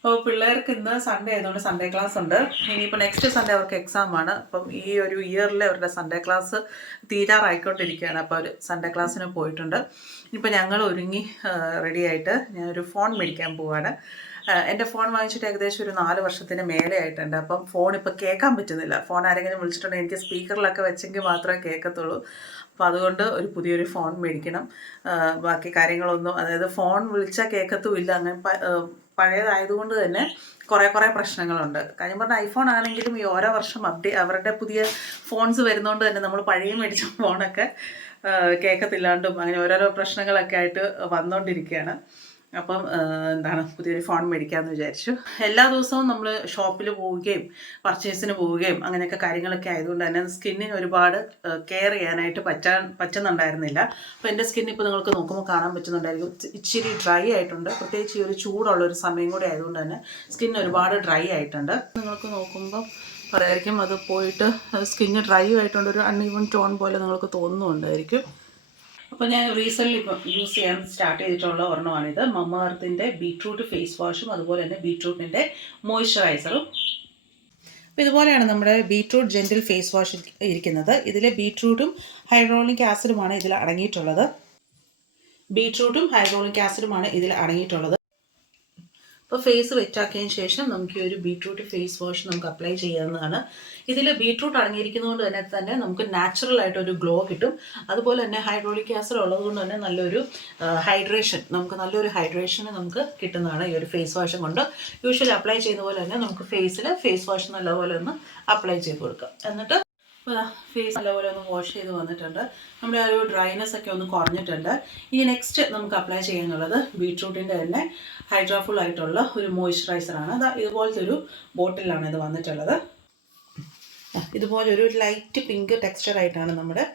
അപ്പോൾ പിള്ളേർക്ക് ഇന്ന് സൺഡേ ആയതുകൊണ്ട് സൺഡേ ക്ലാസ് ഉണ്ട്. ഇനിയിപ്പോൾ നെക്സ്റ്റ് സൺഡേ അവർക്ക് എക്സാം ആണ്. അപ്പം ഈ ഒരു ഇയറിൽ അവരുടെ സൺഡേ ക്ലാസ് തീരാറായിക്കൊണ്ടിരിക്കുകയാണ്. അപ്പോൾ അവർ സൺഡേ ക്ലാസ്സിന് പോയിട്ടുണ്ട്. ഇനിയിപ്പോൾ ഞങ്ങൾ ഒരുങ്ങി റെഡിയായിട്ട് ഞാനൊരു ഫോൺ മേടിക്കാൻ പോവാണ്. എൻ്റെ ഫോൺ വാങ്ങിച്ചിട്ട് ഏകദേശം ഒരു 4 വർഷത്തിന് മേലെ ആയിട്ടുണ്ട്. അപ്പം ഫോൺ ഇപ്പോൾ കേൾക്കാൻ പറ്റുന്നില്ല. ഫോൺ ആരെങ്കിലും വിളിച്ചിട്ടുണ്ടെങ്കിൽ എനിക്ക് സ്പീക്കറിലൊക്കെ വെച്ചെങ്കിൽ മാത്രമേ കേൾക്കത്തുള്ളൂ. അപ്പോൾ അതുകൊണ്ട് ഒരു പുതിയൊരു ഫോൺ മേടിക്കണം. ബാക്കി കാര്യങ്ങളൊന്നും, അതായത് ഫോൺ വിളിച്ചാൽ കേൾക്കത്തുമില്ല. അങ്ങനെ പഴയതായതുകൊണ്ട് തന്നെ കുറേ പ്രശ്നങ്ങളുണ്ട്. കാര്യം പറഞ്ഞാൽ ഐഫോൺ ആണെങ്കിലും ഈ ഓരോ വർഷം അവരുടെ പുതിയ ഫോൺസ് വരുന്നതുകൊണ്ട് തന്നെ നമ്മൾ പഴയ മേടിച്ച ഫോണൊക്കെ കേൾക്കത്തില്ലാണ്ടും അങ്ങനെ ഓരോരോ പ്രശ്നങ്ങളൊക്കെ ആയിട്ട് വന്നുകൊണ്ടിരിക്കുകയാണ്. അപ്പം പുതിയൊരു ഫോൺ മേടിക്കാമെന്ന് വിചാരിച്ചു. എല്ലാ ദിവസവും നമ്മൾ ഷോപ്പിൽ പോവുകയും പർച്ചേസിന് പോവുകയും അങ്ങനെയൊക്കെ കാര്യങ്ങളൊക്കെ ആയതുകൊണ്ട് തന്നെ സ്കിന്നിന് ഒരുപാട് കെയർ ചെയ്യാനായിട്ട് പറ്റുന്നുണ്ടായിരുന്നില്ല. അപ്പോൾ എൻ്റെ സ്കിൻ ഇപ്പോൾ നിങ്ങൾക്ക് നോക്കുമ്പോൾ കാണാൻ പറ്റുന്നുണ്ടായിരിക്കും, ഇച്ചിരി ഡ്രൈ ആയിട്ടുണ്ട്. പ്രത്യേകിച്ച് ഈ ഒരു ചൂടുള്ളൊരു സമയം കൂടി ആയതുകൊണ്ട് തന്നെ സ്കിൻ ഒരുപാട് ഡ്രൈ ആയിട്ടുണ്ട്. നിങ്ങൾക്ക് നോക്കുമ്പോൾ പറയായിരിക്കും അത് പോയിട്ട് സ്കിന്ന് ഡ്രൈ ആയിട്ടുണ്ട്, ഒരു അൺഈവൺ ടോൺ പോലെ നിങ്ങൾക്ക് തോന്നുന്നുണ്ടായിരിക്കും. അപ്പോൾ ഞാൻ റീസെൻ്റ്ലി ഇപ്പോൾ യൂസ് ചെയ്യാൻ സ്റ്റാർട്ട് ചെയ്തിട്ടുള്ള ഒരെണ്ണമാണിത്. മമ്മ എർത്തിൻ്റെ ബീട്രൂട്ട് ഫേസ് വാഷും അതുപോലെ തന്നെ ബീട്രൂട്ടിൻ്റെ മോയ്സ്ചറൈസറും. അപ്പോൾ ഇതുപോലെയാണ് നമ്മുടെ ബീട്രൂട്ട് ജെൻറ്റിൽ ഫേസ് വാഷ് ഇരിക്കുന്നത്. ഇതിൽ ബീട്രൂട്ടും ഹൈഡ്രോളിക് ആസിഡുമാണ് ഇതിൽ അടങ്ങിയിട്ടുള്ളത്. അപ്പോൾ ഫേസ് വെറ്റാക്കിയതിന് ശേഷം നമുക്ക് ഈ ഒരു ബീട്രൂട്ട് ഫേസ് വാഷ് നമുക്ക് അപ്ലൈ ചെയ്യാവുന്നതാണ്. ഇതിൽ ബീട്രൂട്ട് അടങ്ങിയിരിക്കുന്നത് കൊണ്ട് തന്നെ നമുക്ക് നാച്ചുറലായിട്ടൊരു ഗ്ലോ കിട്ടും. അതുപോലെ തന്നെ ഹൈഡ്രോളിക് ആസിഡ് ഉള്ളതുകൊണ്ട് തന്നെ നല്ലൊരു നല്ലൊരു ഹൈഡ്രേഷന് നമുക്ക് കിട്ടുന്നതാണ് ഈ ഒരു ഫേസ് വാഷും കൊണ്ട്. യൂഷ്വലി അപ്ലൈ ചെയ്യുന്ന പോലെ തന്നെ നമുക്ക് ഫേസിൽ ഫേസ് വാഷ് നല്ലപോലെ ഒന്ന് അപ്ലൈ ചെയ്ത് കൊടുക്കാം. എന്നിട്ട് ഫേസ് നല്ലപോലെ ഒന്ന് വാഷ് ചെയ്ത് വന്നിട്ടുണ്ട്. നമ്മുടെ ആ ഒരു ഡ്രൈനെസ് ഒക്കെ ഒന്ന് കുറഞ്ഞിട്ടുണ്ട്. ഇനി നെക്സ്റ്റ് നമുക്ക് അപ്ലൈ ചെയ്യാനുള്ളത് ബീട്രൂട്ടിൻ്റെ തന്നെ ഹൈഡ്രാഫുൾ ആയിട്ടുള്ള ഒരു മോയ്സ്ചറൈസറാണ്. ഇതുപോലത്തെ ഒരു ബോട്ടിലാണ് ഇത് വന്നിട്ടുള്ളത്. ഇതുപോലൊരു ലൈറ്റ് പിങ്ക് ടെക്സ്ചറായിട്ടാണ് നമ്മുടെ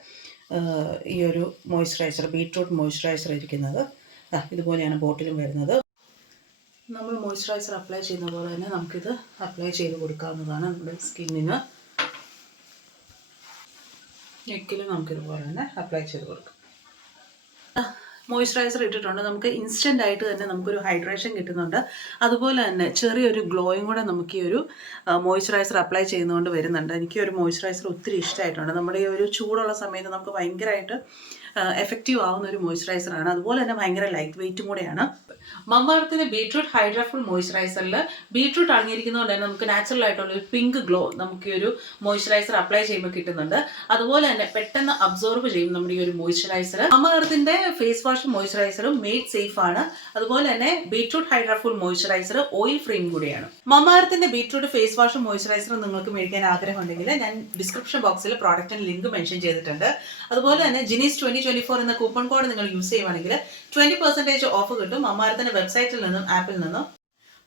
ഈ ഒരു മോയ്സ്ചറൈസർ, ബീട്രൂട്ട് മോയ്സ്ചറൈസർ ഇരിക്കുന്നത്. ഇതുപോലെയാണ് ബോട്ടിലും വരുന്നത്. നമ്മൾ മോയ്സ്ചറൈസർ അപ്ലൈ ചെയ്യുന്ന പോലെ തന്നെ നമുക്കിത് അപ്ലൈ ചെയ്ത് കൊടുക്കാവുന്നതാണ് നമ്മുടെ സ്കിന്നിന്. നെക്കിൽ നമുക്കിതുപോലെ തന്നെ അപ്ലൈ ചെയ്ത് കൊടുക്കാം. മോയ്സ്ചറൈസർ ഇട്ടിട്ടുണ്ട്. നമുക്ക് ഇൻസ്റ്റൻ്റ് ആയിട്ട് തന്നെ നമുക്കൊരു ഹൈഡ്രേഷൻ കിട്ടുന്നുണ്ട്. അതുപോലെ തന്നെ ചെറിയൊരു ഗ്ലോയും കൂടെ നമുക്ക് ഈ ഒരു മോയ്സ്ചറൈസർ അപ്ലൈ ചെയ്യുന്നതുകൊണ്ട് വരുന്നുണ്ട്. എനിക്ക് ഒരു മോയ്സ്ചറൈസർ ഒത്തിരി ഇഷ്ടമായിട്ടുണ്ട്. നമ്മുടെ ഈ ഒരു ചൂടുള്ള സമയത്ത് നമുക്ക് ഭയങ്കരമായിട്ട് എഫക്റ്റീവ് ആവുന്ന ഒരു മോയ്സ്ചറൈസറാണ്. അതുപോലെ തന്നെ ഭയങ്കര ലൈറ്റ് വെയ്റ്റും കൂടെയാണ്. മമ്മ എർത്തിൻ്റെ ബീട്രൂട്ട് ഹൈഡ്രാഫുൾ മോയ്സ്ചറൈസറിൽ ബീട്രൂട്ട് അടങ്ങിയിരിക്കുന്നതുകൊണ്ട് തന്നെ നമുക്ക് നാച്ചുറൽ ആയിട്ടുള്ള ഒരു പിങ്ക് ഗ്ലോ നമുക്ക് ഈ ഒരു മോയ്സ്ചറൈസർ അപ്ലൈ ചെയ്യുമ്പോൾ കിട്ടുന്നുണ്ട്. അതുപോലെ തന്നെ പെട്ടെന്ന് അബ്സോർബ് ചെയ്യും നമ്മുടെ ഈ ഒരു മോയ്സ്ചറൈസർ. മമ്മ എർത്തിൻ്റെ ഫേസ് വാഷും മോയ്സ്ചറൈസറും മെയ്ഡ് സേഫ് ആണ്. അതുപോലെ തന്നെ ബീട്രൂട്ട് ഹൈഡ്രാഫുൾ മോയ്സ്ചറൈസർ ഓയിൽ ഫ്രീയും കൂടിയാണ്. മമ്മ എർത്തിൻ്റെ ബീട്രൂട്ട് ഫേസ് വാഷും മോയ്സ്ചറൈസറും നിങ്ങൾക്ക് മേടിക്കാൻ ആഗ്രഹമുണ്ടെങ്കിൽ ഞാൻ ഡിസ്ക്രിപ്ഷൻ ബോക്സിൽ പ്രോഡക്റ്റിന് ലിങ്ക് മെൻഷൻ ചെയ്തിട്ടുണ്ട്. അതുപോലെ തന്നെ ജിനീസ് 2024 എന്ന കൂപ്പൺ കോഡ് നിങ്ങൾ യൂസ് ചെയ്യുവാണെങ്കിൽ 20% ഓഫ് കിട്ടും മമ്മ എർത്തിൻ്റെ വെബ്സൈറ്റിൽ നിന്നും ആപ്പിൽ നിന്നും.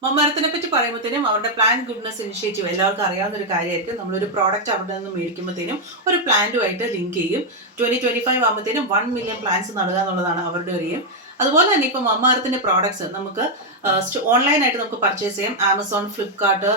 മമ്മ എർത്തിനെ പറ്റി പറയുമ്പോഴത്തേനും അവരുടെ പ്ലാന്റ് ഗുഡ്നെസ് ഇനിഷ്യേറ്റീവ് എല്ലാവർക്കും അറിയാവുന്ന ഒരു കാര്യമായിരിക്കും. നമ്മളൊരു പ്രോഡക്റ്റ് അവിടെ നിന്ന് മേടിക്കുമ്പോഴത്തേനും ഒരു പ്ലാന്റുമായിട്ട് ലിങ്ക് ചെയ്യും. 2025 ആകുമ്പോഴത്തേനും 1 മില്യൺ പ്ലാന്റ്സ് നടുക എന്നുള്ളതാണ് അവരുടെ ഒരു എയിം. അതുപോലെ തന്നെ ഇപ്പോൾ മമ്മ എർത്തിൻ്റെ പ്രോഡക്ട്സ് നമുക്ക് ഓൺലൈനായിട്ട് നമുക്ക് പർച്ചേസ് ചെയ്യാം. ആമസോൺ, ഫ്ലിപ്കാർട്ട്,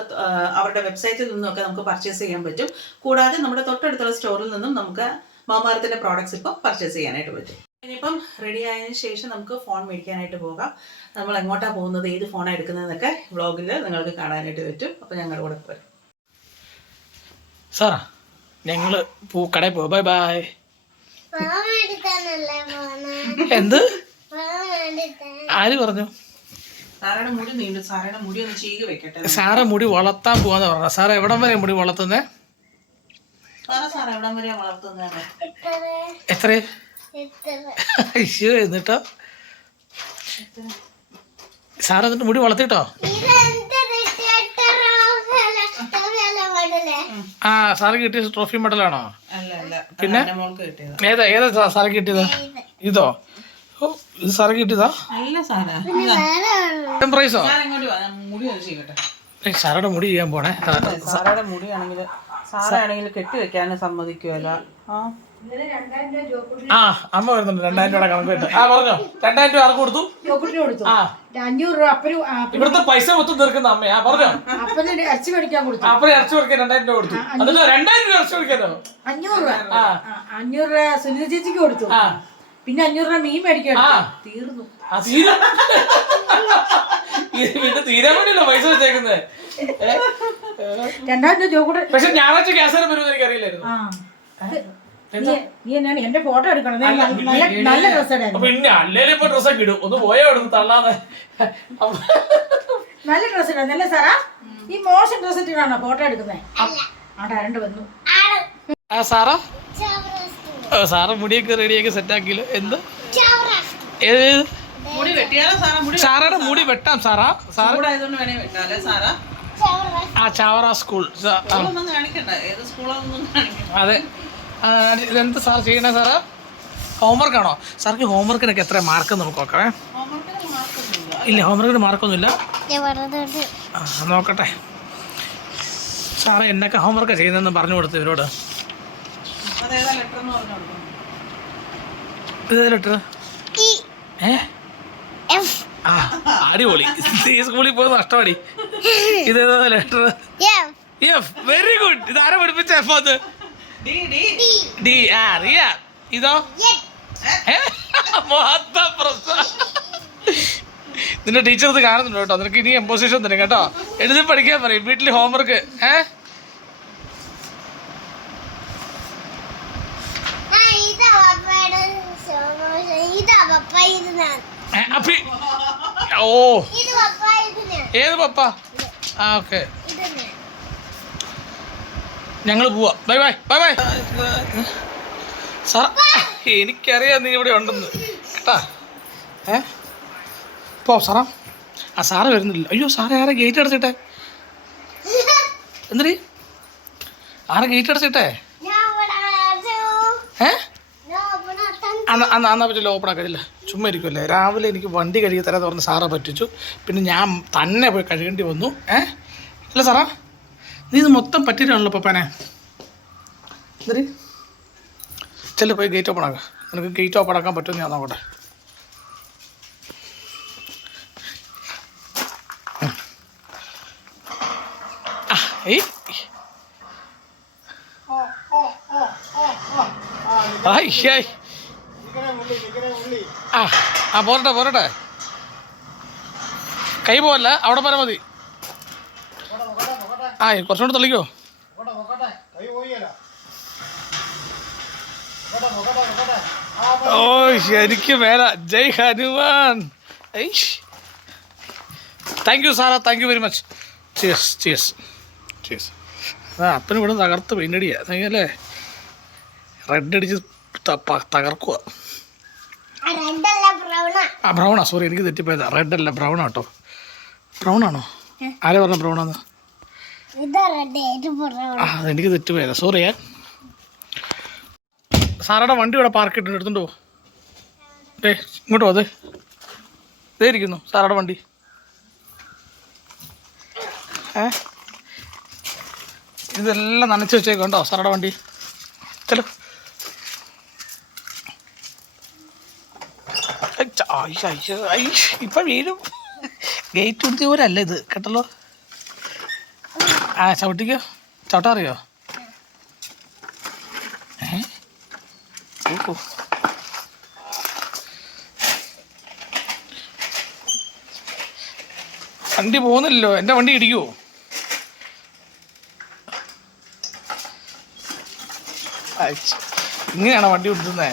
അവരുടെ വെബ്സൈറ്റിൽ നിന്നൊക്കെ നമുക്ക് പർച്ചേസ് ചെയ്യാൻ പറ്റും. കൂടാതെ നമ്മുടെ തൊട്ടടുത്തുള്ള സ്റ്റോറിൽ നിന്നും നമുക്ക് മമ്മ എർത്തിൻ്റെ പ്രോഡക്ട്സ് ഇപ്പോൾ പർച്ചേസ് ചെയ്യാനായിട്ട് പറ്റും. ഇനിയിപ്പം റെഡി ആയതിനു ശേഷം നമുക്ക് ഫോൺ മേടിക്കാനായിട്ട് പോകാം. നമ്മൾ എങ്ങോട്ടാണ് പോകുന്നത്, ഏത് ഫോണാണ് എടുക്കുന്നതെന്നൊക്കെ വ്ളോഗിൽ നിങ്ങൾക്ക് കാണാനായിട്ട് പറ്റും. അപ്പോൾ ഞങ്ങളുടെ കൂടെ വരും. സാറാ ഞങ്ങൾ കടയിൽ പോവാം. Bye bye. എന്ത് ആര് പറഞ്ഞു? സാറയുടെ മുടി നീണ്ടു. സാറയുടെ മുടി ഒന്ന് ചെയ്ത് വെക്കട്ടെ. സാറ് മുടി വളർത്താൻ പോവാന്ന് പറഞ്ഞ. സാറ് എവിടം വരെ മുടി വളർത്തുന്നേ? സാർ എവിടം വരെയാ വളർത്തുന്നത്? എത്ര? അയ്യോ, എന്നിട്ടോ സാർ എന്നിട്ട് മുടി വളർത്തിട്ടോ? ആ, സാറ് കിട്ടിയ ട്രോഫി മെഡലാണോ? പിന്നെ ഏതാ സാറ് കിട്ടിയത്? ഇതോ? ഓ, ഇത് സാറ് കിട്ടിയതാ? പ്രൈസോ? സാറുടെ മുടി ചെയ്യാൻ പോണേ. സാറയുടെ മുടിയാണെങ്കിൽ സാറാണെങ്കിൽ കെട്ടി വെക്കാനും സമ്മതിക്കുമല്ല. ആ, അമ്മ വരുന്നുണ്ട്. 2000 രൂപ കണക്ക് കിട്ടും. ആ, പറഞ്ഞോ. 2000 രൂപ ആർക്ക് കൊടുത്തു? ആ, 500 രൂപ ഇവിടുത്തെ പൈസ മൊത്തം തീർക്കുന്ന അമ്മയാ. പറഞ്ഞോ. അപ്പന് ഇറച്ചി മേടിക്കാൻ കൊടുത്തു. അപ്പനെ ഇറച്ചി മേടിക്കാൻ 2000 രൂപ കൊടുത്തു. അതല്ലോ 2000 രൂപ ഇറച്ചി മേടിക്കാനോ? 500 രൂപ 500 രൂപ സുനിത ചേച്ചിക്ക് കൊടുത്തു. പിന്നെ 500 രൂപ മീൻ മേടിക്കാൻ ആ തീർന്നു. ആ, തീരെ പിന്നെ തീരാൻ വേണ്ടിയല്ലോ പൈസ വെച്ചേക്കുന്നത്. 2000 രൂപ ജോ കൂടെ. പക്ഷെ ഞായറാഴ്ച ഗ്യാസ് വരുമെന്ന് എനിക്ക് അറിയില്ലായിരുന്നു. ആ നീ എന്നാണ് എന്റെ ഫോട്ടോ എടുക്കണം. നല്ല ഡ്രസ് ഇടായിരുന്നു. പിന്നെ അല്ലേലും ഇപ്പൊ ഡ്രസ്സൊക്കെ ഇടും. ഒന്ന് പോയോ ഇടുന്നു തള്ളാതെ. നല്ല ഡ്രസ് ഇടാം. നല്ല സാറാ ഈ മോശം ഡ്രസ് ഇട്ടാണോ ഫോട്ടോ എടുക്കുന്നത്? ആ കരണ്ട് വന്നു. സാറാ സാറ് മുടിയൊക്കെ റെഡിയാക്കി സെറ്റാക്കിയില്ലോ. എന്ത് ഏത് മുടി വെട്ടിയാലോ സാറാ? മുടി സാറയുടെ മുടി വെട്ടാം സാറാ. സാറ് ചൂടായതുകൊണ്ട് വേണേ വെട്ടാല്ലേ സാറാ? ആ ചാവറ സ്കൂൾ. ഒന്നും കാണിക്കണ്ട, ഏത് സ്കൂളാണെന്നൊന്നും കാണിക്കണ്ട. അതെ. ഇതെന്ത് സാർ ചെയ്യണേ സാറാ? ഹോംവർക്ക് ആണോ സാർക്ക്? ഹോംവർക്കിനൊക്കെ എത്ര മാർക്ക് നമുക്ക് നോക്കണേ? ഹോംവർക്കിന് മാർക്കൊന്നുമില്ല. ഇല്ല, ഹോംവർക്കിന് മാർക്കൊന്നുമില്ല. നോക്കട്ടെ സാറേ എന്നൊക്കെ ഹോംവർക്ക് ചെയ്യുന്നതെന്ന് പറഞ്ഞു കൊടുത്തു ഇവരോട്. അതേതാ ലെറ്റർ എന്ന് പറഞ്ഞു കൊടുക്കണം. ഇത് ലെറ്റർ ആ അടിപൊളി. ഈ സ്കൂളിൽ പോയത് നഷ്ടമാടി. ഇതേതാ ലെറ്റർ? എഫ്. Very good. ഇതാരെ പഠിപ്പിച്ച എഫ്? അത് ഡി. ആ റിയ. ഇതോ മൊത്തം പ്രശ്നം. നിന്റെ ടീച്ചർ ഇത് കാണുന്നുണ്ട് കേട്ടോ. നിനക്ക് ഇനി എംപോസിഷൻ തന്നെ കേട്ടോ. എഴുതി പഠിക്കാൻ പറയും വീട്ടിൽ ഹോംവർക്ക്. ഓ ഏത് പപ്പ? ആ ഓക്കെ, ഞങ്ങൾ പോവാ. Bye bye bye bye. Sir എനിക്കറിയാം നീ ഇവിടെ ഉണ്ടെന്ന് കേട്ടാ. പോ സാറാ. ആ സാറ് വരുന്നില്ല. അയ്യോ സാറേ ആരാ ഗേറ്റ് അടച്ചിട്ടെ? എന്തിന് ആരാ ഗേറ്റ് അടച്ചിട്ടെ? അന്നാ പറ്റില്ല, ഓപ്പൺ ആക്കില്ല. ചുമ്മാ ഇരിക്കുമല്ലേ. രാവിലെ എനിക്ക് വണ്ടി കഴുകി തരാൻ പറഞ്ഞ് സാറെ പറ്റിച്ചു. പിന്നെ ഞാൻ തന്നെ പോയി കഴുകേണ്ടി വന്നു. അല്ല സാറാ, നീ ഇത് മൊത്തം പറ്റിയിട്ടാണല്ലോ പപ്പാനെ. എന്തിന് ചെല്ലു പോയി ഗേറ്റ് ഓപ്പൺ ആക്കാം. നിനക്ക് ഗേറ്റ് ഓപ്പൺ ആക്കാൻ പറ്റുമെന്ന് ഞാൻ നോക്കട്ടെ. പോരട്ടെ പോരട്ടെ. കൈ പോവല്ല, അവിടെ വരെ മതി. കുറച്ചും കൂടെ തള്ളിക്കോ. ഓ എനിക്ക് മേല. ജയ് ഹനുമാൻ. താങ്ക് യു സാറാ, thank you very much. Cheers cheers cheers. അപ്പനും ഇവിടെ തകർത്ത് പെയിൻ്റടിയാ അല്ലേ? റെഡ് അടിച്ച് തകർക്കുക. ആ ബ്രൗണാ, സോറി എനിക്ക് തെറ്റിപ്പോയതാ. റെഡ് അല്ല ബ്രൗണാ കേട്ടോ. ബ്രൗൺ ആണോ? ആരെ പറഞ്ഞ ബ്രൗണാന്ന്? ആ അതെനിക്ക് തെറ്റിപ്പോയതാ, സോറി. സാറുടെ വണ്ടി ഇവിടെ പാർക്ക് ഇട്ടുണ്ട്, എടുത്തുണ്ടോ? ഇങ്ങോട്ടോ. അതെ ഇതേ ഇരിക്കുന്നു സാറുടെ വണ്ടി. ഇതെല്ലാം നനച്ച് വെച്ചേക്കുണ്ടോ സാറുടെ വണ്ടി? ചലോ. ഇപ്പം വീഴും. ഗേറ്റ് കൊടുത്ത പോലെ അല്ല ഇത് കേട്ടല്ലോ. ചവിട്ടിക്കോ. ചവിട്ടാറിയോ? വണ്ടി പോകുന്നില്ലല്ലോ. എൻ്റെ വണ്ടി ഇടിക്കുമോ? ഇങ്ങനെയാണോ വണ്ടി കൊടുത്തുന്നേ?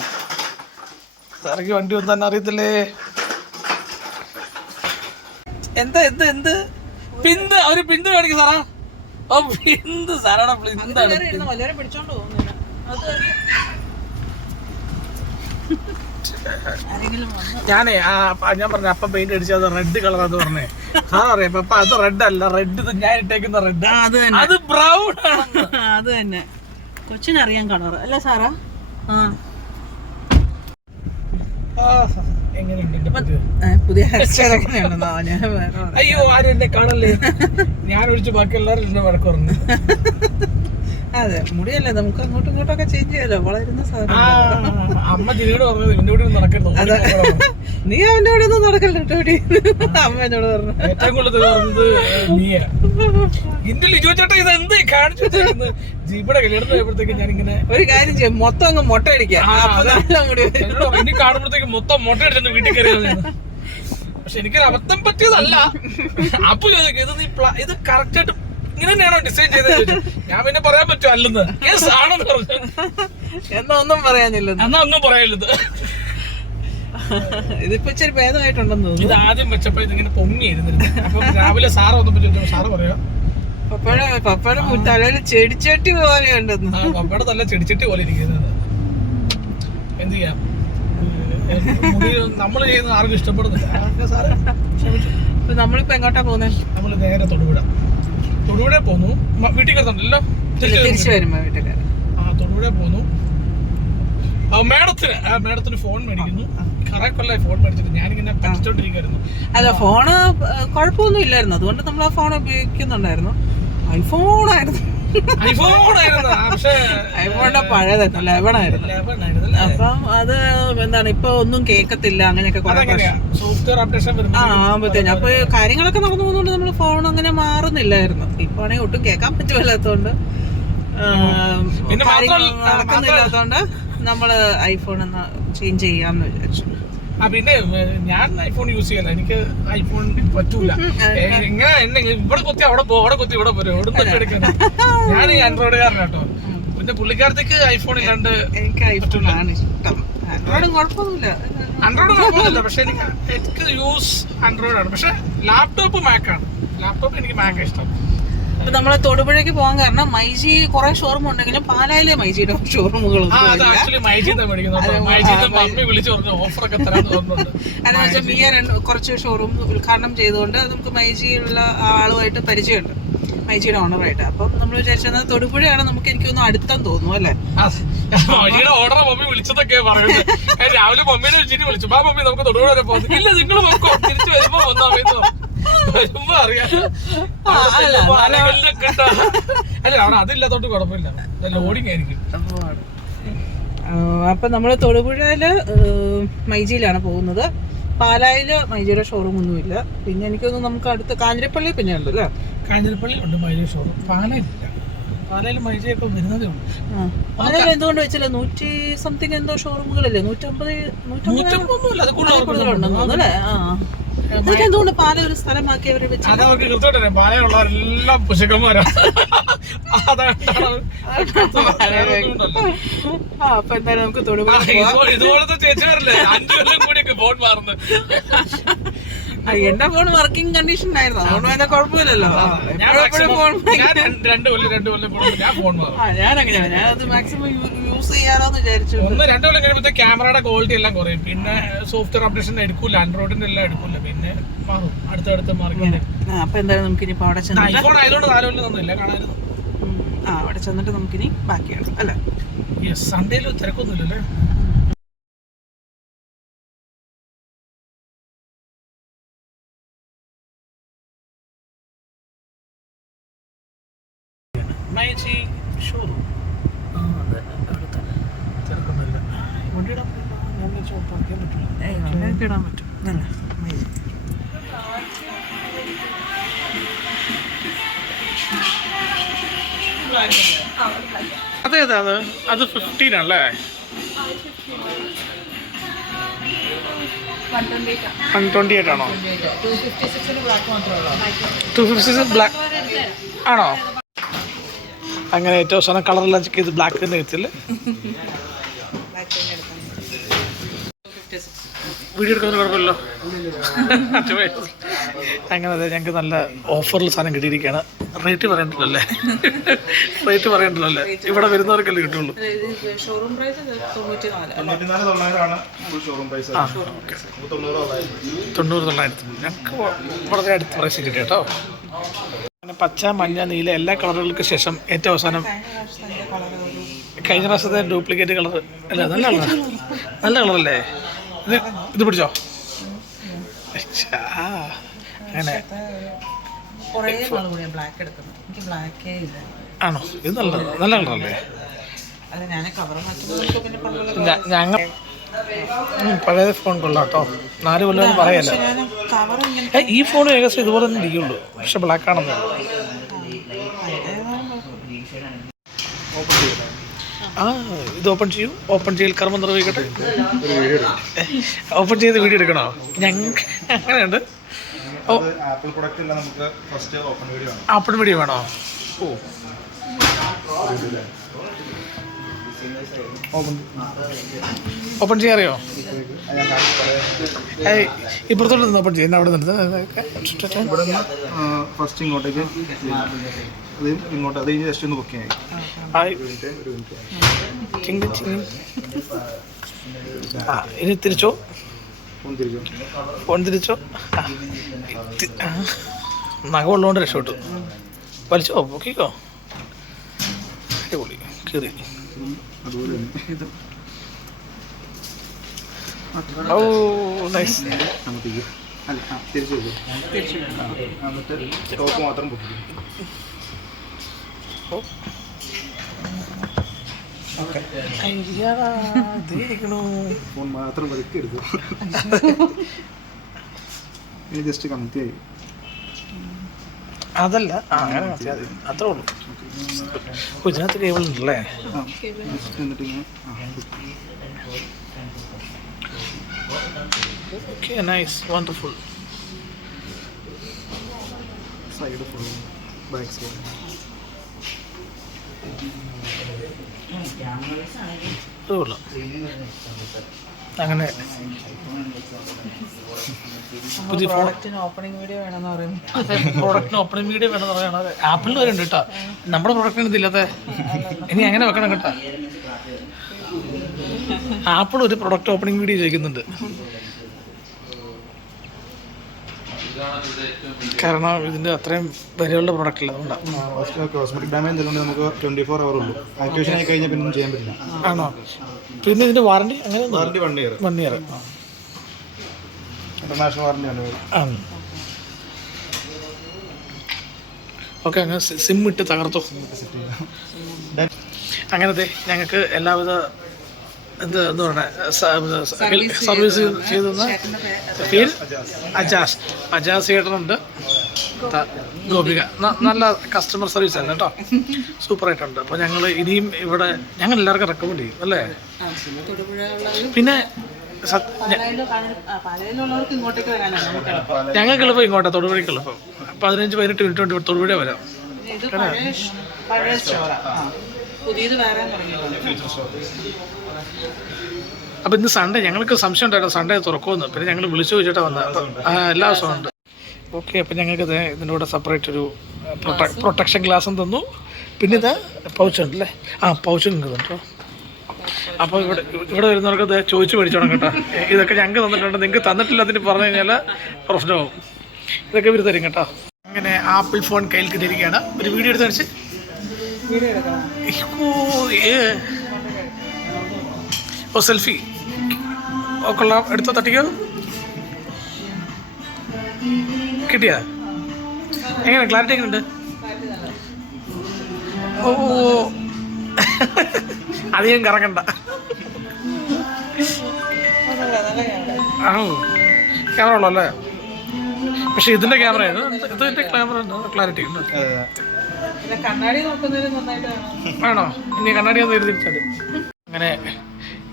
സാറേക്ക് വണ്ടി ഒന്നും തന്നെ അറിയത്തില്ലേ. എന്താ എന്ത് എന്ത് പിന്ത് അവര് പിന്ത് കാണിക്കും സാറാ. ഓ പിന്ത് സാറാണ് പിന്താണ്. പിടിച്ചോണ്ട് പോകുന്നില്ല. ഞാനേ ഞാൻ പറഞ്ഞ അപ്പം പെയിന്റ് അടിച്ചത് റെഡ് കളറാന്ന് പറഞ്ഞേ. സാർ അറിയാം പപ്പ അത് റെഡ് അല്ല, റെഡ് ഇത് ഞാൻ ഇട്ടേക്കുന്ന റെഡ്, അത് ബ്രൗൺ ആണ്. അത് തന്നെ കൊച്ചിനറിയാൻ കളർ അല്ലേ സാറാ? പുതിയ ഹെയർ സ്റ്റൈലൊക്കെ ഉണ്ടെന്നാ ഞാൻ. അയ്യോ ആരും എന്നെ കാണല്ലേ. ഞാൻ ഒഴിച്ച് ബാക്കി എല്ലാവരും എന്നെ വഴക്ക് പറഞ്ഞു. അതെ മുടിയല്ലേ നമുക്ക് അങ്ങോട്ടും ഇങ്ങോട്ടൊക്കെ ചേഞ്ച് ചെയ്യാലോ വളരുന്ന സാധനം. അമ്മ ജിനിയോട് പറഞ്ഞത് ഇവന്റെ കൂടെ നടക്കരുത്. നീ അവന്റെ കൂടെ ഒന്നും നടക്കല്ലോ കേട്ടോ. അമ്മ എന്നോട് പറഞ്ഞു ഏറ്റവും കൂടുതൽ പറഞ്ഞത് നീയാ. എന്റെ ലിജോ ചേട്ടാ ഇത് എന്ത് കാണിച്ചു വെച്ചിരിക്കുന്നത്? ജീപ്പിയുടെ കല്യാണത്തിന് പോയപ്പോഴത്തേക്ക് ഞാൻ ഇങ്ങനെ ഒരു കാര്യം ചെയ്യും, മൊത്തം അങ്ങ് മുട്ട അടിക്കാം. നല്ല മുടി ഇനി കാണുമ്പോഴത്തേക്ക് മൊത്തം മുട്ട അടിച്ചു വീട്ടിൽ കയറിയത്. പക്ഷെ എനിക്കൊരു അബദ്ധം പറ്റിയതല്ല. അപ്പൊ ചോദിക്കും ഇത് നീ ഇത് കറക്റ്റ് ആയിട്ട് ഇങ്ങനെ തന്നെയാണോ ഡിസൈൻ ചെയ്തത്? ഞാൻ പിന്നെ പറയാൻ പറ്റുമോ അല്ലെന്ന്. യെസ് ആണെന്ന് പറഞ്ഞു. എന്നാ ഒന്നും പറയാനില്ല. എന്നാ ഒന്നും പറയാനില്ലത്. ഇതിപ്പോ ഇച്ചിരി ഭേദമായിട്ടുണ്ടെന്ന് തോന്നുന്നു. ഇത് ആദ്യം വെച്ചപ്പോ ഇതിങ്ങനെ പൊങ്ങിയിരുന്നിരുന്നു. അപ്പൊ രാവിലെ സാറ് വന്നപ്പോ ചോദിച്ചു, സാറ് പറയാ പപ്പയുടെ തലയിൽ ചെടിച്ചട്ടി പോലെ ഉണ്ടെന്ന്. പപ്പയുടെ തല ചെടിച്ചട്ടി പോലെ ഇരിക്കുന്നത്. എന്ത് ചെയ്യാം, നമ്മള് ചെയ്യുന്നത് ആർക്കും ഇഷ്ടപ്പെടുന്നില്ല. സാറ് നമ്മളിപ്പോ എങ്ങോട്ടാ പോകുന്നത്? നമ്മള് നേരെ തൊടുപുഴ പോന്നു. വീട്ടിൽ കയറുന്നുണ്ടല്ലോ, തിരിച്ചു വരുമ്പോ വീട്ടുകാർ. തൊടുപുഴ പോന്നു. മേഡത്തിന് ഫോൺ മേടിക്കുന്നു. കുറെ കൊല്ലായി ഫോൺ മേടിച്ചിട്ട് ഞാനിങ്ങനെ പഠിച്ചോണ്ടിരിക്കുവായിരുന്നു. അല്ല ഫോണ് കുഴപ്പമൊന്നും ഇല്ലായിരുന്നു, അതുകൊണ്ട് നമ്മൾ ആ ഫോൺ ഉപയോഗിക്കുന്നുണ്ടായിരുന്നു. ഐഫോണായിരുന്നു. ഐഫോണിന്റെ പഴയതായിരുന്നു, 11 ആയിരുന്നു. അപ്പം അത് എന്താണ് ഇപ്പൊ ഒന്നും കേക്കത്തില്ല, അങ്ങനെയൊക്കെ സോഫ്റ്റ്വെയർ അപ്ഡേഷൻ ആകുമ്പോഴത്തേനും അപ്പൊ കാര്യങ്ങളൊക്കെ നടന്നു പോകുന്നോണ്ട് നമ്മൾ ഫോൺ അങ്ങനെ മാറുന്നില്ലായിരുന്നു. ഇപ്പൊ ആണെങ്കിൽ ഒട്ടും കേൾക്കാൻ പറ്റുമല്ലാത്തോണ്ട് നടക്കുന്നില്ലാത്തോണ്ട് നമ്മള് ഐഫോൺ ഒന്ന് ചേഞ്ച് ചെയ്യാന്ന് വിചാരിച്ചു. പിന്നെ ഞാൻ ഐഫോൺ യൂസ് ചെയ്യല, എനിക്ക് ഐഫോൺ പറ്റൂല. ഇങ്ങനെ എന്നെ ഇവിടെ കുത്തി അവിടെ പോ, അവിടെ കുത്തി ഇവിടെ പോരും, എവിടെ നിന്ന് എടുക്കാൻ. ഞാൻ ഈ ആൻഡ്രോയിഡുകാരനാട്ടോ. പിന്നെ പുള്ളിക്കാരത്തേക്ക് ഐഫോൺ ഇല്ലാണ്ട് എനിക്ക് ഐഫോണാണ് ഇഷ്ടം. ആൻഡ്രോയിഡും കുഴപ്പമൊന്നുമില്ല, ആൻഡ്രോയിഡ് കുഴപ്പമൊന്നുമില്ല. പക്ഷെ എനിക്ക് യൂസ് ആൻഡ്രോയിഡ് ആണ്. പക്ഷെ ലാപ്ടോപ്പ് മാക്കാണ്. ലാപ്ടോപ്പ് എനിക്ക് മാക്കാണ് ഇഷ്ടം. അപ്പൊ നമ്മള് തൊടുപുഴയ്ക്ക് പോകാൻ കാരണം മൈജി കുറെ ഷോറൂം ഉണ്ടെങ്കിലും പാലായിലെ മൈജിയുടെ ഷോറൂമുകൾ മിയ കുറച്ച് ഷോറൂം ഉദ്ഘാടനം ചെയ്തുകൊണ്ട് നമുക്ക് മൈജിയുള്ള ആളുമായിട്ട് പരിചയമുണ്ട്, മൈജിയുടെ ഓണറായിട്ട്. അപ്പം നമ്മൾ വിചാരിച്ചത് തൊടുപുഴയാണ് നമുക്ക് എനിക്കൊന്നും അടുത്തെന്ന് തോന്നുന്നു അല്ലേ. ഓർഡർ മമ്മി വിളിച്ചതൊക്കെ പറയുന്നത്. രാവിലെ മമ്മീനെ വിളിച്ചിട്ട് വിളിച്ചു, മമ്മി നമുക്ക് തൊടുപുഴ വരെ പോകും. ഇല്ല നിങ്ങൾ തിരിച്ചു വരുമ്പോ വന്നാ അതില്ലാത്തോണ്ട് കുഴപ്പമില്ല, ലോഡിങ് ആയിരിക്കും. അപ്പൊ നമ്മള് തൊടുപുഴയില് മൈജിയിലാണ് പോകുന്നത്. പാലായില് മൈജിയുടെ ഷോറൂം ഒന്നുമില്ല. പിന്നെ എനിക്കൊന്നും നമുക്ക് അടുത്ത് കാഞ്ഞിരപ്പള്ളി പിന്നെ ഉണ്ട് അല്ലേ. കാഞ്ഞിരപ്പള്ളി ഉണ്ട് മൈജി ഷോറൂം, പാലായിലില്ല. പാലായിൽ മൈജിയൊക്കെ വരുന്നതേ ഉള്ളൂ. പാലായിൽ എന്തുകൊണ്ട് വെച്ചില്ല, 100 സംതിങ് എന്തോ ഷോറൂമുകളല്ലേ, 150 എന്തുകൊണ്ട് പാല ഒരു സ്ഥലമാക്കി അവര് വെച്ചു? അതവർക്ക് കൃത്യമായിട്ട് പാലയുള്ളവരെല്ലാം പുശക്കന്മാരാണ്. അപ്പൊ എന്തായാലും നമുക്ക് തൊടുപുഴ ഇതുപോലത്തെ ചേച്ചിമാരല്ലേ 5 കൊല്ലം കൂടിയൊക്കെ ഫോൺ മാറുന്നത്. എന്റെ ഫോൺ വർക്കിംഗ് കണ്ടീഷനിലായിരുന്നു, അതുകൊണ്ട് തന്നെ കുഴപ്പമില്ലല്ലോ. ഞാനങ്ങനെയാണ്, ഞാനത് മാക്സിമം യൂസ് ചെയ്യാറോന്ന് വിചാരിച്ചു. 1-2 കൊല്ലം കഴിയുമ്പോഴത്തെ ക്യാമറയുടെ ക്വാളിറ്റി എല്ലാം കുറയും. പിന്നെ സോഫ്റ്റ്വെയർ അപ്ഡേഷൻ എടുക്കൂല, ആൻഡ്രോയിഡിന്റെ എല്ലാം എടുക്കൂല. പിന്നെ മാറും, അടുത്തടുത്ത് മാറി. അപ്പൊ എന്തായാലും നമുക്കിനിപ്പോ അവിടെ ചെന്നിട്ട് ഐഫോൺ ആയതുകൊണ്ട് 4 കൊല്ലം തന്നില്ല കാണായിരുന്നു. അവിടെ ചെന്നിട്ട് നമുക്കിനി ബാക്കിയാണ് അല്ലേ. സൺഡേയിൽ തിരക്കൊന്നുമില്ലല്ലേ. മൈജി ഷോറൂം തിരക്കൊന്നുമില്ല. വണ്ടിയിടാൻ ഇടാൻ പറ്റും അല്ലേ മൈജി. അതെ അതെ അത് 15 ആണല്ലേ. 128 ആണോ? 256 ബ്ലാക്ക് ആണോ? അങ്ങനെ ഏറ്റവും അവസാനം കളറെല്ലാം ചെക്ക് ചെയ്ത് ബ്ലാക്ക് തന്നെ എത്തില്ലേ. വീഡിയോ എടുക്കാൻ കുഴപ്പമില്ലല്ലോ. അങ്ങനെ അതെ, ഞങ്ങൾക്ക് നല്ല ഓഫറിൽ സാധനം കിട്ടിയിരിക്കുകയാണ്. റേറ്റ് പറയണ്ടല്ലോ അല്ലേ, റേറ്റ് പറയണ്ടല്ലോ അല്ലേ, ഇവിടെ വരുന്നവർക്കല്ലേ കിട്ടുള്ളൂ. ഷോറൂം പ്രൈസ് 90,900 ഞങ്ങൾക്ക് വളരെ അടുത്ത പ്രൈസ് കിട്ടി കേട്ടോ. അങ്ങനെ പച്ച, മഞ്ഞ, നീല എല്ലാ കളറുകൾക്ക് ശേഷം ഏറ്റവും അവസാനം കഴിഞ്ഞ പ്രാവശ്യത്തെ ഡ്യൂപ്ലിക്കേറ്റ് കളർ അല്ല, നല്ല കളർ, നല്ല കളറല്ലേ ഇത് പിടിച്ചോ. അങ്ങനെ കുറേ നാൾ കൂടിയാണ് ബ്ലാക്ക് എടുക്കുന്നത്, എനിക്ക് ബ്ലാക്കേ ഇല്ല. ആണോ? ഇത് നല്ല നല്ല കളറല്ലേ? അത് ഞാൻ കവർ മാറ്റുമ്പോൾ പിന്നെ പല ഞങ്ങൾ പഴയ ഫോൺ കൊള്ളാം കേട്ടോ. 4 കൊല്ലം പറയല്ല. ഞാൻ കവർ ഇങ്ങനെ ഈ ഫോൺ ഏകദേശം ഇതുപോലെ തന്നെ ഇരിക്കുള്ളൂ, പക്ഷെ ബ്ലാക്ക് ആണെന്ന്. ആ ഇത് ഓപ്പൺ ചെയ്യൂ. ഓപ്പൺ ചെയ്യൽ കർമ്മം നിർവഹിക്കട്ടെ. ഓപ്പൺ ചെയ്ത് വീഡിയോ എടുക്കണോ? ഞങ്ങൾക്ക് അങ്ങനെയുണ്ട്. ഓ ആപ്പിൾ പ്രൊഡക്റ്റ് എല്ലാം നമുക്ക് ഫസ്റ്റ് ഓപ്പൺ വീഡിയോ ആണ്. ഓപ്പൺ വീഡിയോ വേണോ? ഓ ഓപ്പൺ ചെയ്യാറിയോ? ഇപ്പുറത്തോട്ട് നിന്ന് ഓപ്പൺ ചെയ്യുന്ന അവിടെ നിന്ന് ഇവിടെ നിന്ന് ഫസ്റ്റ് ഇങ്ങോട്ടേക്ക് അത് ഇങ്ങോട്ട് അത് കഴിഞ്ഞ് ജസ്റ്റ് ഒന്ന് ബുക്ക് ചെയ്യാം. ആ ഇനി തിരിച്ചോ, ഒന്ന് തിരിച്ചു ഫോൺ തിരിച്ചോ. നഖം ഉള്ളതുകൊണ്ട് രക്ഷപ്പെട്ടു. വലിച്ചോ, പൊക്കിക്കോ. അടിപൊളി കീറി. അതുപോലെ തന്നെ ഓ നൈസ്. നമുക്ക് അല്ല തിരിച്ചു എന്നിട്ട് ടോപ്പ് മാത്രം ബുക്ക് ചെയ്യും. ഫോൺ മാത്രം വലിക്കരുത്. ഇനി ജസ്റ്റ് കണക്ട് ചെയ്യും. അതല്ല അങ്ങനെ മതി, അത്രേ ഉള്ളൂ. ഇതിനകത്ത് കേബിൾ ഉണ്ടല്ലേ? ജസ്റ്റ് എന്നിട്ട് ഇങ്ങനെ okay nice wonderful. Side full back side കൊള്ളാം. അങ്ങനെ പുതിയ പ്രോഡക്റ്റിന് ഓപ്പണിംഗ് വീഡിയോ വേണമെന്ന് പറയുമ്പോൾ പ്രോഡക്റ്റിന് ഓപ്പണിംഗ് വീഡിയോ വേണമെന്ന് പറയണത് ആപ്പിളിൽ വരെ ഉണ്ട് കേട്ടോ. നമ്മുടെ പ്രോഡക്റ്റിന് ഇതില്ലാത്ത ഇനി അങ്ങനെ വെക്കണം കേട്ടോ. ആപ്പിൾ ഒരു പ്രൊഡക്റ്റ് ഓപ്പണിംഗ് വീഡിയോ ചോദിക്കുന്നുണ്ട്. കാരണം ഇതിൻ്റെ അത്രയും വിലയുള്ള പ്രൊഡക്റ്റ് അല്ല, അതുകൊണ്ടാണ്. കോസ്മെറ്റിക് ഡാമേജ് എന്തുകൊണ്ട് നമുക്ക് 24 hour ഉള്ളൂ. ആക്ടിവേഷൻ ആയി കഴിഞ്ഞാൽ പിന്നെ ഒന്നും ചെയ്യാൻ പറ്റില്ല. ആണോ? പിന്നെ ഇതിൻ്റെ വാറണ്ടി അങ്ങനെ warranty 1 year. 1 year international warranty ആണ്. ഓക്കെ, അങ്ങനെ സിം ഇട്ട് തകർത്തു. അങ്ങനത്തെ ഞങ്ങൾക്ക് എല്ലാവിധ എന്താ പറയുക സർവീസ് ചെയ്തെന്ന് പേര് അജാസ് ചേട്ടനുണ്ട്. ഗോപിക നല്ല കസ്റ്റമർ സർവീസ് ആണ് കേട്ടോ, സൂപ്പറായിട്ടുണ്ട്. അപ്പോൾ ഞങ്ങൾ ഇനിയും ഇവിടെ ഞങ്ങൾ എല്ലാവർക്കും റെക്കമെൻഡ് ചെയ്യും അല്ലേ. പിന്നെ പാലയിലുള്ളവർക്ക് ഇങ്ങോട്ടേക്ക് വരാനാണ് ഞങ്ങൾക്ക് എളുപ്പം ഇങ്ങോട്ടാണ്, തൊടുപുഴയ്ക്ക് എളുപ്പം. 15-18 മിനിറ്റ് തൊടുപുഴ വരാം. ഇത് പഴയ സ്റ്റോറാണ്, പുതിയത് വരാൻ തുടങ്ങിയിട്ടുണ്ട്. അപ്പോൾ ഇന്ന് സൺഡേ ഞങ്ങൾക്ക് സംശയം ഉണ്ടായിരുന്നു സൺഡേ തുറക്കുമെന്ന്. പിന്നെ ഞങ്ങൾ വിളിച്ചു ചോദിച്ചിട്ടാണ് വന്നത്. എല്ലാ ദിവസവും ഉണ്ട്. ഓക്കെ, അപ്പം ഞങ്ങൾക്ക് ഇതിൻ്റെ കൂടെ സെപ്പറേറ്റ് ഒരു പ്രൊട്ടക്ഷൻ ഗ്ലാസും തന്നു. പിന്നെ ഇത് പൗച്ചുണ്ട് അല്ലേ? പൗച്ചും കേട്ടോ. അപ്പോൾ ഇവിടെ വരുന്നവർക്ക് ഇത് ചോദിച്ചു മേടിച്ചോണം കേട്ടോ. ഇതൊക്കെ ഞങ്ങൾക്ക് തന്നിട്ടുണ്ട്, നിങ്ങൾക്ക് തന്നിട്ടില്ല അതിന് പറഞ്ഞു കഴിഞ്ഞാൽ പ്രശ്നമാവും. ഇതൊക്കെ ഇവർ തരും കേട്ടോ. അങ്ങനെ ആപ്പിൾ ഫോൺ കയ്യിൽ കിട്ടിയിരിക്കുകയാണ്. ഒരു വീഡിയോ എടുത്ത് കാണിച്ച്. ഓ സെൽഫി. ഓ കൊള്ളാം, എടുത്തോ, തട്ടിക്കോ. കിട്ടിയാ? എങ്ങനെ ക്ലാരിറ്റി എങ്ങനെയുണ്ട്? ഓ അധികം കറങ്ങണ്ട. ആണോ? ക്യാമറ ഉള്ളൂ അല്ലേ? പക്ഷെ ഇതിൻ്റെ ക്യാമറ ഇതിൻ്റെ ക്യാമറ ക്ലാരിറ്റി ഉണ്ട്. കണ്ണാടി നോക്കുന്നതിന് നന്നായിട്ട് ആണോ? ഇനി കണ്ണാടി ഒന്ന് തിരിച്ചാൽ അങ്ങനെ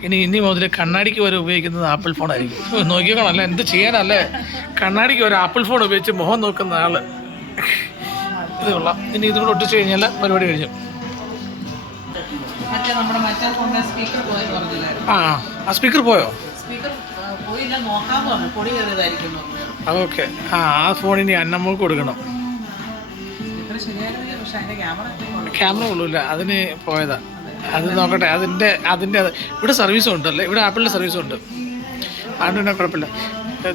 ഇനി മുതൽ കണ്ണാടിക്ക് വരെ ഉപയോഗിക്കുന്നത് ആപ്പിൾ ഫോണായിരിക്കും. നോക്കിയോക്കണം അല്ലേ, എന്ത് ചെയ്യാനല്ലേ. കണ്ണാടിക്ക് ഒരു ആപ്പിൾ ഫോൺ ഉപയോഗിച്ച് മുഖം നോക്കുന്ന ആള് ഇത് കൊള്ളാം. ഇനി ഇതുകൂടെ ഒട്ടിച്ച് കഴിഞ്ഞാൽ പരിപാടി കഴിഞ്ഞു. മറ്റേ ഫോണിലെ സ്പീക്കർ പോയെന്ന് പറഞ്ഞില്ലായിരുന്നു. ആ സ്പീക്കർ പോയോ? സ്പീക്കർ പോയില്ല, നോക്കാന്ന് പറഞ്ഞു, പൊടി കയറിയതായിരിക്കും. അതൊക്കെ ആ ഫോണിന് അന്നമ്മക്ക് കൊടുക്കണം. സ്പീക്കർ ശരിയായിരുന്നില്ല, പക്ഷെ അതിന്റെ ക്യാമറ കൊള്ളൂല്ല, അതിന് പോയതാ. അത് നോക്കട്ടെ. അതിൻ്റെ ഇവിടെ സർവീസും ഉണ്ടല്ലേ? ഇവിടെ ആപ്പിളിൻ്റെ സർവീസും ഉണ്ട്, അതുകൊണ്ട് തന്നെ കുഴപ്പമില്ല.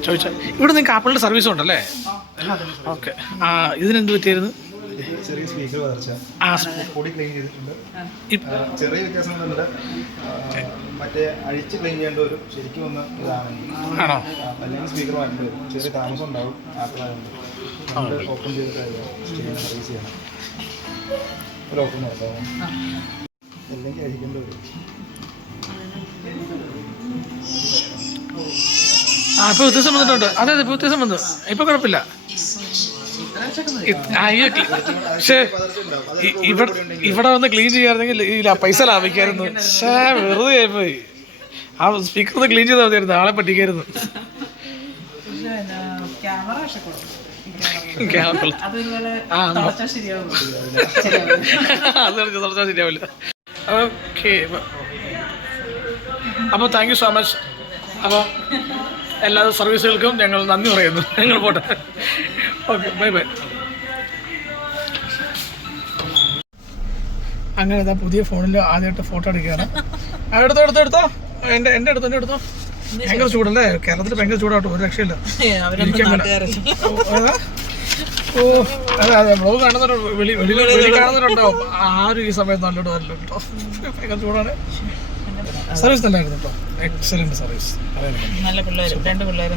ചോദിച്ചാൽ ഇവിടെ നിങ്ങൾക്ക് ആപ്പിളിൻ്റെ സർവീസും ഉണ്ടല്ലേ? ഓക്കെ. ഇതിനെന്ത് പറ്റിയായിരുന്നു? ചെറിയ സ്പീക്കർ വളർച്ച പൊടി ക്ലീൻ ചെയ്തിട്ടുണ്ട്. ചെറിയ വ്യത്യാസങ്ങളുണ്ട്. മറ്റേ അഴിച്ച് ക്ലീൻ ചെയ്യേണ്ട ഒരു ശരിക്കും ഒന്ന് ഇതാണ്. ആണോ? അല്ലെങ്കിൽ സ്പീക്കർ മാറ്റേണ്ടി വരും. ചെറിയ താമസം ഉണ്ടാവും. ആപ്പിളായതുകൊണ്ട് ഓപ്പൺ ചെയ്തിട്ട് സർവീസ് ചെയ്യണം. ഒരു ഓഫർ നടത്താമോ? അല്ലെങ്കിൽ അഴിക്കേണ്ടി വരും. ഇപ്പൊ വ്യത്യാസം വന്നിട്ടുണ്ട്. അതെ ഇപ്പൊ വ്യത്യാസം വന്നു. ഇപ്പൊ കുഴപ്പമില്ല. പക്ഷേ ഇവിടെ വന്ന് ക്ലീൻ ചെയ്യാറുണ്ടെങ്കിൽ ഇല്ല പൈസ ലാഭിക്കായിരുന്നു. പക്ഷേ വെറുതെ ആയിപ്പോയി. ആ സ്പീക്കർ ഒന്ന് ക്ലീൻ ചെയ്താൽ മതിയായിരുന്നു. ആളെ പറ്റിക്കായിരുന്നു. അത് ശരിയാവില്ല. ഓക്കെ, അപ്പോൾ താങ്ക് യു സോ മച്ച്. അപ്പോൾ എല്ലാ സർവീസുകൾക്കും ഞങ്ങൾ നന്ദി പറയുന്നു. ഞങ്ങൾ പോട്ടെ. Okay, bye bye. അങ്ങനെ ഇതാ പുതിയ ഫോണിൽ ആദ്യമായിട്ട് ഫോട്ടോ എടുക്കുകയാണ്. എടുത്തോ എൻ്റെ എടുത്തോ. ഭയങ്കര ചൂടല്ലേ? കേരളത്തിൽ ഭയങ്കര ചൂടാട്ടോ, ഒരു രക്ഷയില്ല. ഓ അതെ ബ്ലോഗ് കാണുന്നവരുണ്ടോ? വെളി കാണുന്നവരുണ്ടാവും. ആരും ഈ സമയത്ത് നല്ലോണം വരില്ല കേട്ടോ. ഭയങ്കര ചൂടാണ്. സർവീസ് നല്ലായിരുന്നു കേട്ടോ. Excellent service. നല്ല പിള്ളേർ, 2 പിള്ളേർ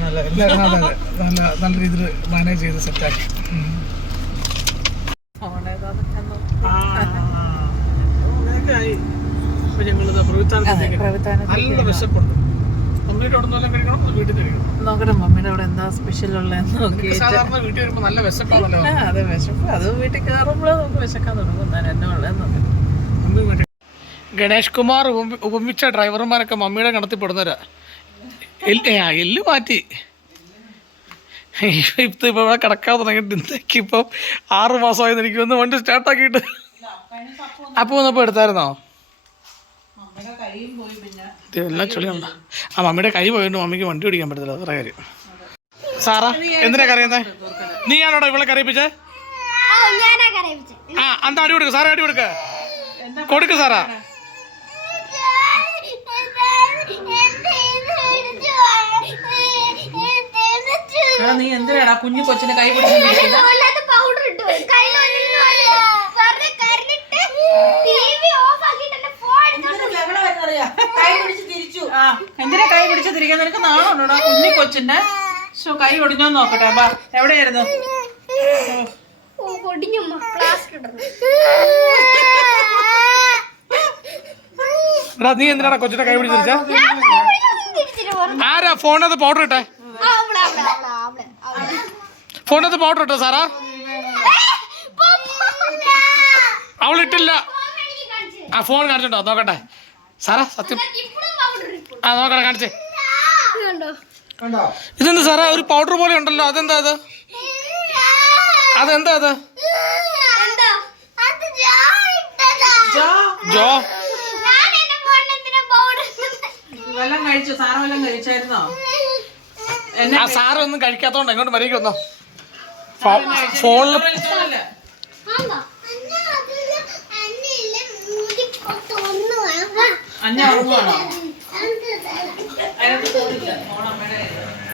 നല്ല രീതിയിൽ മാനേജ് ചെയ്ത് സെറ്റാക്കി. നല്ല വിശപ്പുണ്ട്. മമ്മിയുടെ അവിടെ നിന്നെല്ലാം കഴിക്കണം, വീട്ടിൽ കഴിക്കണം. നോക്കട്ടെ മമ്മിയുടെ അവിടെ എന്താ സ്പെഷ്യൽ ഉള്ളതെന്ന് നോക്കി. സാധാരണ വീട്ടിൽ വരുമ്പോൾ നല്ല വിശപ്പാണല്ലോ. അതെ വിശപ്പ്, അത് വീട്ടിൽ കയറുമ്പോഴേ നമുക്ക് വിശക്കാൻ തുടങ്ങും. എന്നെ ഉള്ളതെന്ന് നോക്കട്ടെ. ഗണേഷ് കുമാർ ഉപമിച്ച ഡ്രൈവർമാരൊക്കെ മമ്മിയുടെ കണത്തിൽ പെടുന്നവരാ. എല്ല് മാറ്റി ഇപ്പം ഇവിടെ കിടക്കാൻ തുടങ്ങിയിട്ട് ഇന്നേക്ക് ഇപ്പം 6 മാസമായി. എനിക്ക് ഒന്ന് വണ്ടി സ്റ്റാർട്ടാക്കിയിട്ട് അപ്പോൾ വന്നപ്പോൾ എടുത്തായിരുന്നോ? എല്ലാം ചൊളിയുണ്ടോ? മമ്മിയുടെ കൈ പോയിട്ട് മമ്മിക്ക് വണ്ടി ഓടിക്കാൻ പറ്റത്തില്ല, അത്ര കാര്യം. സാറാ എന്തിനാ കറിയുന്നത്? നീയാണോടോ ഇവളെ കറിയിപ്പിച്ചേ? എന്താ അടി കൊടുക്ക സാറേ, അടി കൊടുക്ക് സാറാ. നീ എന്തിനാടാ കുഞ്ഞു കൊച്ചിനെ കൈ പിടിച്ചിരിക്കുന്നത്? എന്തിനാ കൈ പിടിച്ച് തിരിക്കാൻ? നിനക്ക് നാണുണ്ടോടാ? കുഞ്ഞു കൊച്ചിന്റെ കൈ ഒടിഞ്ഞോന്ന് നോക്കട്ടെ. ബാ, എവിടെയായിരുന്നു? നീ എന്തിനാ കൊച്ചിന്റെ കൈ പിടിച്ച് തിരിച്ചാ? ആരാ ഫോണിനകത്ത് പൗഡർ ഇട്ടെ? ഫോണിനകത്ത് പൗഡർ ഇട്ടോ സാറാ? അവളിട്ടില്ല. ആ ഫോൺ കാണിച്ചിട്ടോ നോക്കട്ടെ സാറാ? സത്യം നോക്കട്ടെ, കാണിച്ചേ. ഇതെന്താ സാറാ ഒരു പൗഡർ പോലെ ഉണ്ടല്ലോ? അതെന്താ അത്? അതെന്താ അത്? ജോ വെള്ളം കഴിച്ചു? സാറ് വെള്ളം കഴിച്ചായിരുന്നോ? ആ സാറ് ഒന്നും കഴിക്കാത്തോണ്ട് എങ്ങോട്ട് മരിക്ക് വന്നോ? ഫോണില് അഞ്ഞ ഉറങ്ങുവാണോ? അതിനകത്ത്